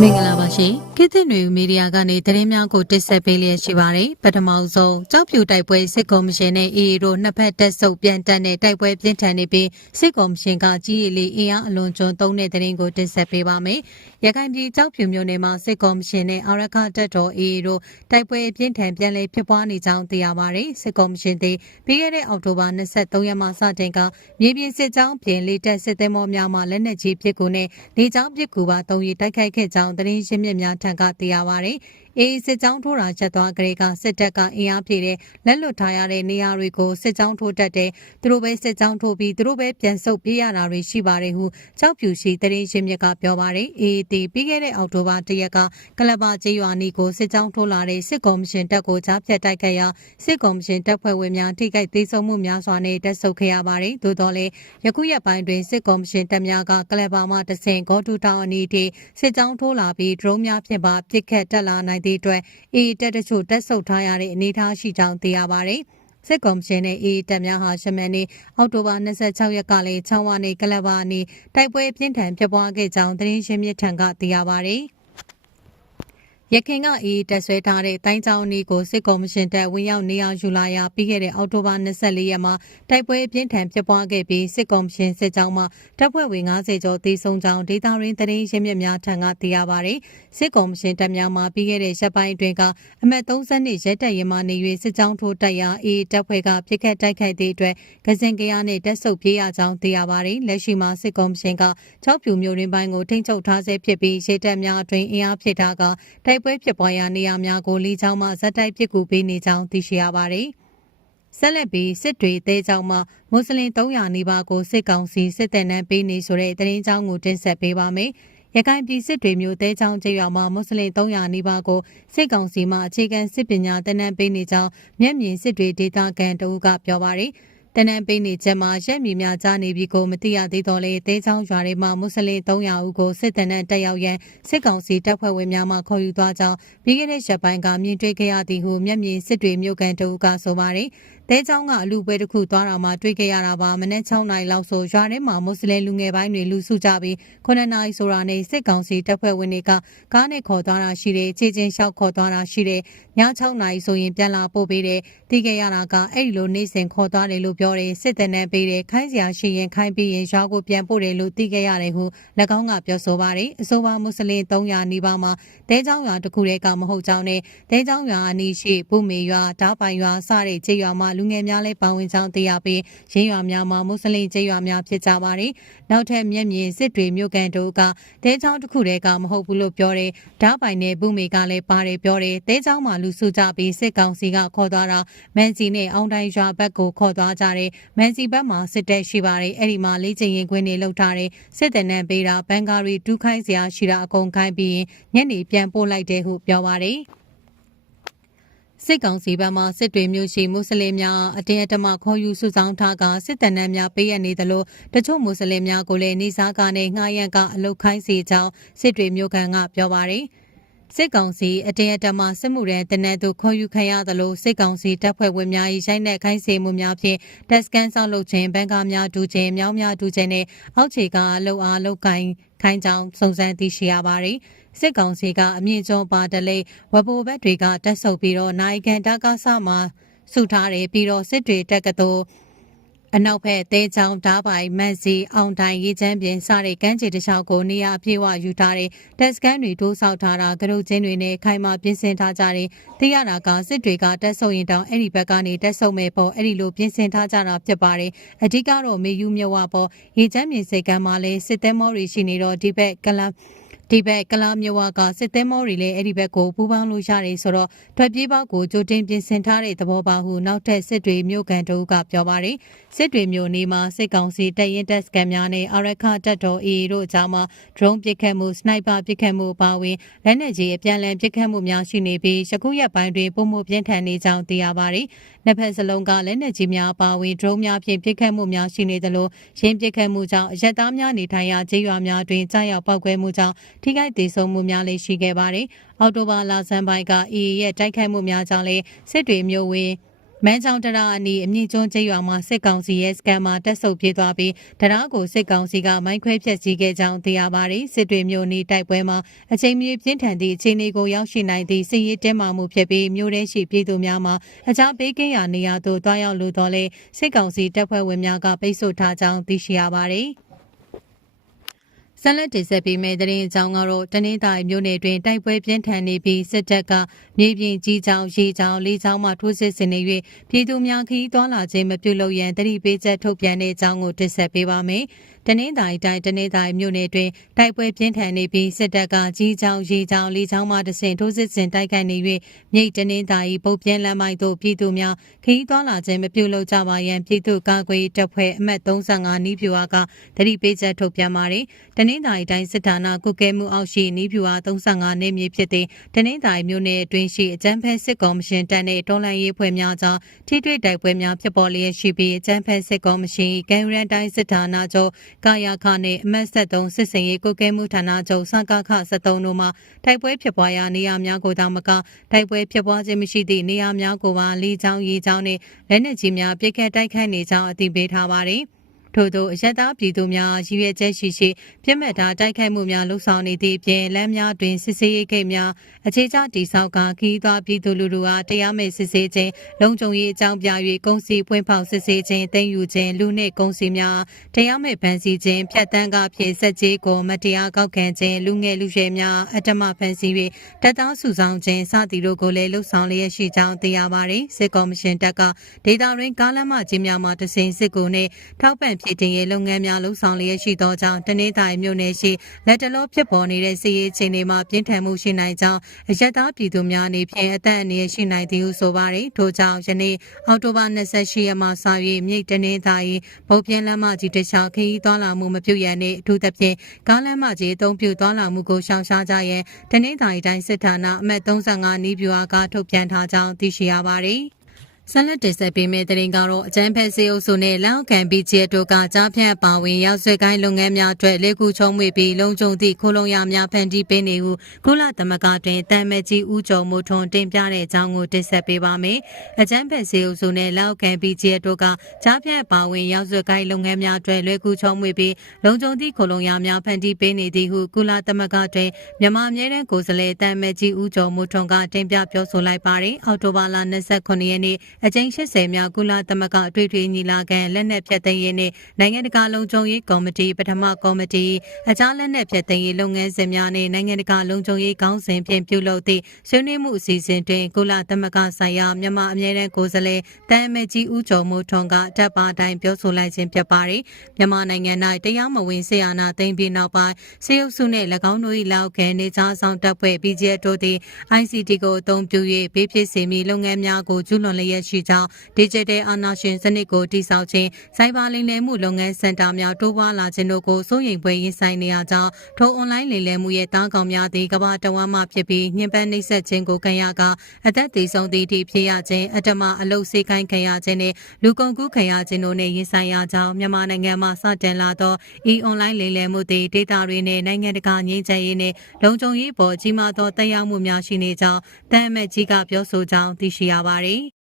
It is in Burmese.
မင်္ဂလာပါရှင်ခေတ်သစ်နွေဦးမီဒီယာကနေသတင်းများကိုတင်ဆက်ပေးလျက်ရှိပါတယ်ပထမဆုံးကြောက်ဖြူတိုက်ပွဲစစ်ကော်မရှင်နဲ့ AA တို့နှစ်ဖက်တက်ဆုပ်ပြန်တက်တဲ့တိုက်ပွဲပြင်းထန်နေပြီးစစ်ကော်မရှင်ကကြီးရည်လေးအင်အားအလွန်ကျွံသုံးတဲ့သတင်းကိုတင်ဆက်ပေးပါမယ်ရခိုင်ပြည်ကြောက်ဖြူမြို့နယ်မှာစစ်ကော်မရှင်နဲ့အာရခတက်တော် AA တို့တိုက်ပွဲပြင်းထန်ပြန်လည်ဖြစ်ပွားနေကြောင်းသိရပါတယ်စစ်ကော်မရှင်သည်ပြီးခဲ့တဲ့အောက်တိုဘာ23ရက်မှစတင်ကမြေပြင်စစ်ကြောင်းပြင်လေတက်စစ်သည်မောများမှလက်နက်ကြီးပစ်ကူနဲ့လေကြောင်းပစ်ကူပါတုံးရီတိုက်ခိုက်ခဲ့ကြောင်းသတင်းရှင်းမြစ်များထံကသိရပါတယ်။ အေးစစ်ကြောင်းထိုးတာချက်သွားကြတဲ့ကစစ်တပ်ကအင်အားဖြည့်တဲ့လက်လွတ်ထားရတဲ့နေရာတွေကိုစစ်ကြောင်းထိုးတတ်တဲ့သူတို့ပဲစစ်ကြောင်းထိုးပြီးသူတို့ပဲပြန်ဆုတ်ပြေးရတာတွေရှိပါတယ်ဟုကြောက်ဖြူရှိသတင်းရှင်းမြစ်ကပြောပါတယ်။အေးတီပြီးခဲ့တဲ့အောက်တိုဘာ၁ရက်ကကလဘာကျေးရွာနီကိုစစ်ကြောင်းထိုးလာတဲ့စစ်ကော်မရှင်တပ်ကိုကြားဖြတ်တိုက်ခဲ့ရာစစ်ကော်မရှင်တပ်ဖွဲ့ဝင်များထိခိုက်သေးဆုံးမှုများစွာနဲ့တက်ဆုတ်ခဲ့ရပါတယ်။သို့တော်လည်းယခုရက်ပိုင်းတွင်စစ်ကော်မရှင်တပ်များကကလဘာမှတဆင်ဂေါတူတောင်အနီးထိစစ်ကြောင်းထိုးလာပြီးဒရုန်းများဖြင့်ပါပစ်ခတ်တက်လာနိုင်သည့်အတွက်အေးတက်တချို့တက်ဆုပ်ထားရတဲ့အနေအထားရှိကြောင်းသိရပါတယ်။စစ်ကော်မရှင်နဲ့အေးတပ်များဟာရှမန်နေအောက်တိုဘာ26ရက်ကလည်းချောင်းဝနေကလပ်ပါနေတိုက်ပွဲပြင်းထန်ဖြစ်ပွားခဲ့ကြောင်းသတင်းရှင်းမြစ်ထံကသိရပါတယ်။ ရခင်ကအေးတက်ဆွဲထားတဲ့တိုင်းချောင်းနီကိုစစ်ကော်မရှင်တပ်ဝင်ရောက်နေအောင်ယူလာရာပြီးခဲ့တဲ့အောက်တိုဘာ24ရက်မှာတိုက်ပွဲပြင်းထန်ဖြစ်ပွားခဲ့ပြီးစစ်ကော်မရှင်စစ်ကြောင်းမှတပ်ဖွဲ့ဝင်90ကျော်တေဆုံးကြောင်းဒေတာရင်းသတင်းရင်းမြစ်များထံကသိရပါတယ်။စစ်ကော်မရှင်တပ်များမှပြီးခဲ့တဲ့ရက်ပိုင်းအတွင်းကအမတ်30နှစ်ရဲတပ်ရင်မှနေ၍စစ်ကြောင်းထိုးတိုက်ရာအေးတပ်ဖွဲ့ကပြစ်ခတ်တိုက်ခိုက်သည့်အတွက်ကစင်ကရနဲ့တက်ဆုပ်ပြေးရကြောင်းသိရပါတယ်။လက်ရှိမှာစစ်ကော်မရှင်က6ပြူမျိုးရင်းပိုင်းကိုထိန်းချုပ်ထားဆဲဖြစ်ပြီးရဲတပ်များအတွင်းအင်အားဖြစ်ထားကတိုက်ပွဲဖြစ်ပွားရာနေရာများကိုလီချောင်းမှဇက်တိုက်ပစ်ကူပေးနေကြောင်းသိရှိရပါတယ်။ဆက်လက်ပြီးစစ်တွေတဲချောင်းမှာမွတ်စလင်300နီးပါးကိုစစ်ကောင်စီစစ်တပ်နှံပေးနေဆိုတဲ့သတင်းကြောင်းကိုတင်ဆက်ပေးပါမယ်။ရခိုင်ပြည်စစ်တွေမျိုးတဲချောင်းကျေးရွာမှာမွတ်စလင်300နီးပါးကိုစစ်ကောင်စီမှအခြေခံစစ်ပညာတင်နန်းပေးနေကြောင်းမျက်မြင်စစ်တွေဒေတာကန်တဦးကပြောပါရယ်။ တနန်ပိနေချက်မှာရက်မီများကြားနေပြီကိုမသိရသေးတော့လေတဲချောင်းရွာတွေမှာမွတ်စလင်300ဦးကိုစစ်တပ်နဲ့တက်ရောက်ရန်စစ်ကောင်စီတပ်ဖွဲ့ဝင်များမှခေါ်ယူသွားကြောင်းပြီးခဲ့တဲ့ရက်ပိုင်းကမြင်တွေ့ခဲ့ရသည်ဟုမျက်မြင်စစ်တွေမြို့ကန်တအုပ်ကဆိုပါတယ် တဲချောင်းကအလူပွဲတစ်ခုသွားတာမှတွေ့ခဲ့ရတာပါမနေ့6နိုင်လောက်ဆိုရွာထဲမှာမွတ်စလင်လူငယ်ပိုင်းတွေလူစုကြပြီး9နိုင်ဆိုတာနဲ့စစ်ကောင်စီတပ်ဖွဲ့ဝင်တွေကကားနဲ့ခေါ်သွားတာရှိတယ်ခြေချင်းလျှောက်ခေါ်သွားတာရှိတယ်ည6နိုင်ဆိုရင်ပြန်လာပို့ပေးတယ်တီးခဲ့ရတာကအဲ့ဒီလိုနေစဉ်ခေါ်သွားတယ်လို့ပြောတယ်စစ်တပ်နဲ့ပေးတယ်ခိုင်းစရာရှိရင်ခိုင်းပြီးရင်ရွာကိုပြန်ပို့တယ်လို့တီးခဲ့ရတယ်ဟု၎င်းကပြောဆိုပါတယ်အဆိုပါမွတ်စလင်300နီးပါးမှာတဲချောင်းရွာတစ်ခုတည်းကမဟုတ်ကြောင်းနဲ့တဲချောင်းရွာအနီးရှိဘုမေရွာဓာပိုင်ရွာစတဲ့ခြေရွာမှာလူငယ်များလည်းပါဝင်ကြောင်းသိရပြီးရင်းရွာများမှာမွတ်စလင်ကျေးရွာများဖြစ်ကြပါတယ်။နောက်ထပ်မျက်မြင်စစ်တွေမြို့ကန်တို့ကတဲချောင်းတစ်ခုတည်းကမဟုတ်ဘူးလို့ပြောတယ်။ဓာပိုင်နဲ့ဘူးမေကလည်းပါတယ်ပြောတယ်။တဲချောင်းမှာလူစုကြပြီးစစ်ကောင်စီကခေါ်သွားတာမန်စီနဲ့အောင်တိုင်းရွာဘက်ကိုခေါ်သွားကြတယ်။မန်စီဘက်မှာစစ်တပ်ရှိပါတယ်။အဲ့ဒီမှာလေးချင်ရင်ခွင်းတွေလှုပ်ထားတယ်။စစ်တပ်နဲ့ပေးတာဘန်ကာရီဒူးခိုင်းစရာရှိတာအကုန်ခိုင်းပြီးညနေပြန်ပို့လိုက်တယ်ဟုပြောပါတယ်။ စစ်ကောင်စီဘက်မှစစ်တွေမျိုးရှိမွတ်စလင်များအတင်းအဓမ္မခေါ်ယူစုဆောင်းထားကစစ်တပ်နှံများပေးရနေသလိုတချို့မွတ်စလင်များကိုလည်းနေစားကနေငှားရန်ကအလုတ်ခိုင်းစီကြောင်းစစ်တွေမျိုးကန်ကပြောပါရယ် စစ်ကောင်စီအတင်းအဓမ္မစစ်မှုရန်တနက်သို့ခေါ်ယူခံရသလိုစစ်ကောင်စီတပ်ဖွဲ့ဝင်များ၏ရိုက်နှက်ခိုင်းစေမှုများဖြင့်တက်စကန်ဆောက်လုပ်ခြင်းဘန်ကာများဒူခြင်းမြောင်းများဒူခြင်းနဲ့အောက်ခြေကအလုတ်အားလုတ်ကိုင်းခိုင်းကြောင်းစုံစမ်းသိရှိရပါသည်စစ်ကောင်စီကအမြင့်ကျော်ပါတလေဝဘိုဘက်တွေကတက်ဆုပ်ပြီးတော့နိုင်ကန်တကားဆမှာစုထားတယ်ပြီးတော့စစ်တွေတက်ကတော် အနောက်ဘက်တဲချောင်းဓားပိုင်မက်စီအောင်တိုင်ရေးချမ်းပြင်စတဲ့ကမ်းခြေတစ်လျှောက်ကိုနေရာအပြည့်ဝယူထားတဲ့တက်စကန်တွေတိုးဆောက်ထားတာကရုတ်ချင်းတွေနဲ့ခိုင်မာပြင်ဆင်ထားကြတယ်။သိရတာကစစ်တွေကတက်ဆုပ်ရင်တောင်အဲ့ဒီဘက်ကနေတက်ဆုပ်မဲ့ပေါ့အဲ့ဒီလိုပြင်ဆင်ထားကြတာဖြစ်ပါတယ်။အဓိကတော့မေယူမြဝပေါ့ရေးချမ်းပြင်စိတ်ကမ်းမှာလဲစစ်တဲမောတွေရှိနေတော့ဒီဘက်ကလပ် ဒီဘက်ကလာမြဝကစစ်သေးမောတွေလည်းအဲ့ဒီဘက်ကိုပူးပေါင်းလို့ရတယ်ဆိုတော့ထွက်ပြေးပေါက်ကိုကြိုတင်ပြင်ဆင်ထားတဲ့သဘောပါဟုနောက်ထပ်စစ်တွေမြို့ကန်တို့ကပြောပါတယ်စစ်တွေမြို့နေမှာစစ်ကောင်စီတပ်ရင်တပ်စကန်များနဲ့အရခတပ်တော် AA တို့အကြားမှာ drone ပစ်ခတ်မှုစနိုက်ပါပစ်ခတ်မှုပါဝင်လက်နက်ကြီးအပြန်အလှန်ပစ်ခတ်မှုများရှိနေပြီးယခုရက်ပိုင်းတွင်ပုံမှုပြင်းထန်နေကြောင်းသိရပါတယ်နှစ်ဖက်စလုံးကလက်နက်ကြီးများပါဝင် drone များဖြင့်ပစ်ခတ်မှုများရှိနေသလိုရင်းပစ်ခတ်မှုကြောင့်အရက်သားများနေထိုင်ရာကျေးရွာများတွင်ကြားရောက်ပောက်ကွဲမှုကြောင့်ထိခိုက်ဒေဆုံးမှုများလည်းရှိခဲ့ပါတယ်။အော်တိုဘာလဆန်းပိုင်းက AA ရဲ့တိုက်ခိုက်မှုများကြောင့်လည်းစစ်တွေမျိုးဝင်းမန်းချောင်းတရအနီးအမြင့်ကျွန်းကျေးရွာမှာစစ်ကောင်စီရဲ့စကန်မှာတက်ဆုပ်ပြေးသွားပြီးတရားကိုစစ်ကောင်စီကမိုင်းခွဲဖျက်ဆီးခဲ့ကြောင်းသိရပါတယ်စစ်တွေမျိုးနီးတိုက်ပွဲမှာအချိန်မီပြင်းထန်သည့်အခြေအနေကိုရောက်ရှိနိုင်သည့်စစ်ရေးတင်းမာမှုဖြစ်ပြီးမျိုးရဲရှိပြည်သူများမှာအကြပေးကင်းရာနေရာသို့တွားရောက်လိုတော့လဲစစ်ကောင်စီတပ်ဖွဲ့ဝင်များကပိတ်ဆို့ထားကြောင်းသိရှိရပါတယ် ဆက်လက်တင်ဆက်ပေးမယ့်သတင်းအကြောင်းကတော့တနင်္သာရီမြို့နယ်တွင်တိုက်ပွဲပြင်းထန်နေပြီးစစ်တပ်ကမြေပြင်ကြီးချောင်းရေချောင်းလေးချောင်းမှထိုးစစ်ဆင်နေ၍ပြည်သူများခီးသွွာလာခြင်းမပြုလုပ်ရန်တတိပေးချက်ထုတ်ပြန်တဲ့အကြောင်းကိုတင်ဆက်ပေးပါမယ်။ တနင်္သာရီတိုင်းတနင်္သာရီမြို့နယ်တွင်တိုက်ပွဲပြင်းထန်နေပြီးစစ်တပ်ကကြီးချောင်းရေချောင်းလေးချောင်းမှတဆင့်ထိုးစစ်ဆင်တိုက်ခိုက်နေ၍မြိတ်တနင်္သာရီပုတ်ပြင်းလမ်းမိုက်သို့ပြည်သူများခီးသွွာလာခြင်းမပြုလုပ်ကြပါရန်ပြည်သူ့ကာကွယ်ရေးတပ်ဖွဲ့အမှတ်35နီးဖြူအားကတတိပေးချက်ထုတ်ပြန်ပါတယ်။တနင်္သာရီတိုင်းစစ်ဌာနကုကဲမှုအောက်ရှိနီးဖြူအား35နေမြေဖြစ်တဲ့တနင်္သာရီမြို့နယ်အတွင်းရှိအကြမ်းဖက်စစ်ကော်မရှင်တပ်နှင့်တော်လှန်ရေးဖွဲ့များကြားထိတွေ့တိုက်ပွဲများဖြစ်ပေါ်လျက်ရှိပြီးအကြမ်းဖက်စစ်ကော်မရှင်ကံရန်တိုင်းစစ်ဌာနချုပ်ကာယခနှင့်အမတ်73စစ်စင်ရေးကုကဲမှုဌာနချုပ်စကခ73တို့မှတိုက်ပွဲဖြစ်ပွားရာနေရာများကိုတောင်မကတိုက်ပွဲဖြစ်ပွားခြင်းမရှိသည့်နေရာများကိုပါလေကြောင်းရေကြောင်းနှင့်လက်နက်ကြီးများပစ်ခတ်တိုက်ခိုက်နေကြောင်းအသိပေးထားပါသည် ထို့သောအရက်သားပြည်သူများရည်ရွယ်ချက်ရှိရှိပြစ်မှတ်ထားတိုက်ခိုက်မှုများလှုံ့ဆော်နေသည့်အပြင်လမ်းများတွင်စစ်ဆေးရေးဂိတ်များအခြေချတိဆောက်ကခီးသွွားပြည်သူလူထုအားတရားမဲ့စစ်ဆေးခြင်းလုံခြုံရေးအကြောင်းပြ၍ကုန်စည်ပွင့်ဖောက်စစ်ဆေးခြင်းတင်ယူခြင်းလူနှင့်ကုန်စည်များတရားမဲ့ဗန်စီခြင်းဖြတ်တန်းကဖြည့်ဆက်ကြေးကိုမတရားကောက်ခံခြင်းလူငယ်လူရွယ်များအတ္တမဖန်ဆီး၍တပ်သားစုဆောင်ခြင်းစသည်တို့ကိုလည်းလှုံ့ဆော်လျက်ရှိကြောင်းသိရပါသည်စစ်ကော်မရှင်တပ်ကဒေတာရင်းကားလမ်းမကြီးများမှာတစဉ်စစ်ကူနှင့်ထောက်ပံ့ဖြစ်တင်ရေးလုပ်ငန်းများလှုံ့ဆော်လျက်ရှိသောကြောင့်တနေ့တိုင်းမြို့နယ်ရှိလက်တလောဖြစ်ပေါ်နေတဲ့စီးရေးချိန်တွေမှာပြင်းထန်မှုရှိနိုင်ကြောင်းအရက်သားပြည်သူများအနေဖြင့်အသက်အန္တရာယ်ရှိနိုင်သည်ဟုဆိုပါရယ်ထို့ကြောင့်ယနေ့အောက်တိုဘာ28ရက်မှစ၍မြိတ်တနေ့တိုင်းဗုတ်ပြင်းလမ်းမကြီးတခြားခရီးသွားလာမှုမပြုရန်နှင့်အထူးသဖြင့်ကားလမ်းမကြီးအုံပြုသွားလာမှုကိုရှောင်ရှားကြရန်တနေ့တိုင်းတိုင်းစစ်ဌာနအမှတ်35နီးဗျူဟာကထုတ်ပြန်ထားကြောင်းသိရှိရပါသည် ဆက်လက်တင်ဆက်ပေးမယ့်သတင်းကတော့အကြမ်းဖက်စေအုပ်စုနဲ့လောက်ခံပြီးကျဲတို့ကကြားဖြတ်ပါဝင်ရောက်ဆွေကိုင်းလုပ်ငန်းများအတွက်လေကူချုံမွေပြီးလုံခြုံသည့်ခိုးလုံရများဖန်တီးပေးနေဟုကုလသမဂ္ဂတွင်တမ်မကြီးဦးကျော်မိုးထွန်းတင်ပြတဲ့အကြောင်းကိုတင်ဆက်ပေးပါမယ်။အကြမ်းဖက်စေအုပ်စုနဲ့လောက်ခံပြီးကျဲတို့ကကြားဖြတ်ပါဝင်ရောက်ဆွေကိုင်းလုပ်ငန်းများအတွက်လေကူချုံမွေပြီးလုံခြုံသည့်ခိုးလုံရများဖန်တီးပေးနေသည်ဟုကုလသမဂ္ဂတွင်မြန်မာအမြဲတမ်းကိုယ်စားလှယ်တမ်မကြီးဦးကျော်မိုးထွန်းကတင်ပြပြောဆိုလိုက်ပါတယ်။အောက်တိုဘာလ29ရက်နေ့ အကြိမ်80မြောက်ကုလသမဂ္ဂအထွေထွေညီလာခံလက်နက်ဖြတ်သိမ်းရေးနှင့်နိုင်ငံတကာလုံခြုံရေးကော်မတီပထမကော်မတီအခြားလက်နက်ဖြတ်သိမ်းရေးလုပ်ငန်းစဉ်များနှင့်နိုင်ငံတကာလုံခြုံရေးကောင်းစဉ်ဖြင့်ပြုလုပ်သည့်ဆွေးနွေးမှုအစီအစဉ်တွင်ကုလသမဂ္ဂဆိုင်ရာမြန်မာအမြဲတမ်းကိုယ်စားလှယ်တန်အမကြီးဦးကျော်မိုးထွန်းကတပ်ပါတိုင်းပြောဆိုလိုက်ခြင်းဖြစ်ပါသည်မြန်မာနိုင်ငံ၌တရားမဝင်ဆေးအာဏာသိမ်းပြီးနောက်ပိုင်းစေအုပ်စုနှင့်၎င်းတို့၏လောက်ခဲနေခြားဆောင်တပ်ဖွဲ့ BGF တို့သည် ICT ကိုအသုံးပြု၍ဘေးဖြစ်စေမည်လုပ်ငန်းများကိုကျူးလွန်လျက်ရှိကြောင်း Digital အာဏာရှင်စနစ်ကိုတည်ဆောက်ခြင်းစိုက်ဘာလိမ်လည်မှုလုပ်ငန်းစင်တာများတိုးပွားလာခြင်းတို့ကိုစိုးရိမ်ပွဲရင်ဆိုင်နေရကြောင်းထိုအွန်လိုင်းလိမ်လည်မှုရဲ့တားကောင်များသည့်ကမ္ဘာတဝမ်းမှဖြစ်ပြီးညှဉ်းပန်းနှိပ်စက်ခြင်းကိုခံရကအသက်သေဆုံးသည့်အထိဖြစ်ရခြင်းအတ္တမအလုတ်စေးခိုင်းခံရခြင်းနဲ့လူကုန်ကူးခံရခြင်းတို့နဲ့ရင်ဆိုင်ရကြောင်းမြန်မာနိုင်ငံမှာစတင်လာသောဤအွန်လိုင်းလိမ်လည်မှုသည့်ဒေတာတွေနဲ့နိုင်ငံတကာငြိမ်းချမ်းရေးနဲ့လုံခြုံရေးပေါ်ကြီးမားသောတက်ရောက်မှုများရှိနေကြောင်းတမ်းအမတ်ကြီးကပြောဆိုကြောင်းသိရှိရပါသည်